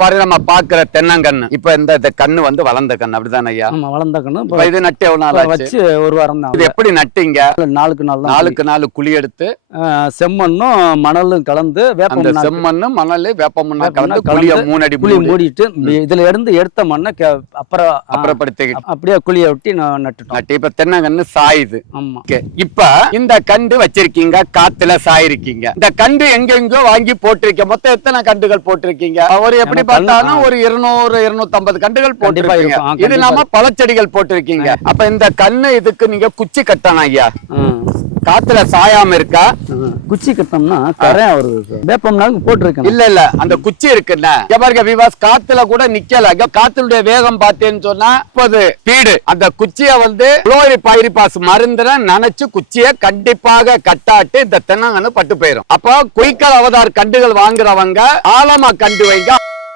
பாரு நம்ம பாக்குற தென்னங்கன்னு இப்ப இந்த கண்ணு வந்து வளர்ந்த கண்ணு அப்படிதானே ஐயா? ஆமா, வளர்ந்த கண்ணு. இப்ப இது நட்டு எவ்வளவு நாள் ஆச்சு? வச்சு ஒரு வாரம் தான். இது எப்படி நட்டீங்க? நாளுக்கு நாள் தான். நாளுக்கு நாள் குழி எடுத்து செம்மண்ணும் மணலும் கலந்து அந்த செம்மண்ணும் மணல் வேப்பமண்ணா கலந்து குழிய 3 அடி குழி மூடிட்டு இதுல இருந்து எடுத்த மண்ணை அப்புறப்படுத்தி அப்படியே குழிய ஒட்டி நட்டுட்டோம். நட்டு இப்ப தென்னங்கன்னு சாயுது. ஆமா. இப்ப இந்த கண்டு வச்சிருக்கீங்க, காத்துல சாயிருக்கீங்க. இந்த கண்டு எங்கெங்கோ வாங்கி போட்டிருக்கீங்க. மொத்தம் எத்தனை கண்டுகள் போட்டிருக்கீங்க? ஒரு எப்படி பார்த்தாலும் ஒரு 200-250 கண்டுகள் போட்டிருக்கீங்க. இது இல்லாம பழச்செடிகள் போட்டிருக்கீங்க. அப்ப இந்த கண்ணு இதுக்கு நீங்க குச்சி கட்டணும் ஐயா. காத்துல சாயாம இருக்கா? குச்சி கட்டோம்னா கரை வருது. வேப்பம்னாலும் போட்டிருக்கேன். இல்ல அந்த குச்சி இருக்குல்ல, பாருங்க விவாஸ், காத்துல கூட நிக்கல. காத்துடைய வேகம் பார்த்தேன்னு சொன்னா 30 ஸ்பீடு. அந்த குச்சிய வந்து குளோரிபைரிபாஸ் மருந்துல நனைச்சு குச்சிய கண்டிப்பாக கட்டாட்டு இந்த தென்னங்கன்னு பட்டு போயிரும். அப்போ குயிக்கல் அவதார் கண்டுகள் வாங்குறவங்க ஆழமா கண்டு வைங்க.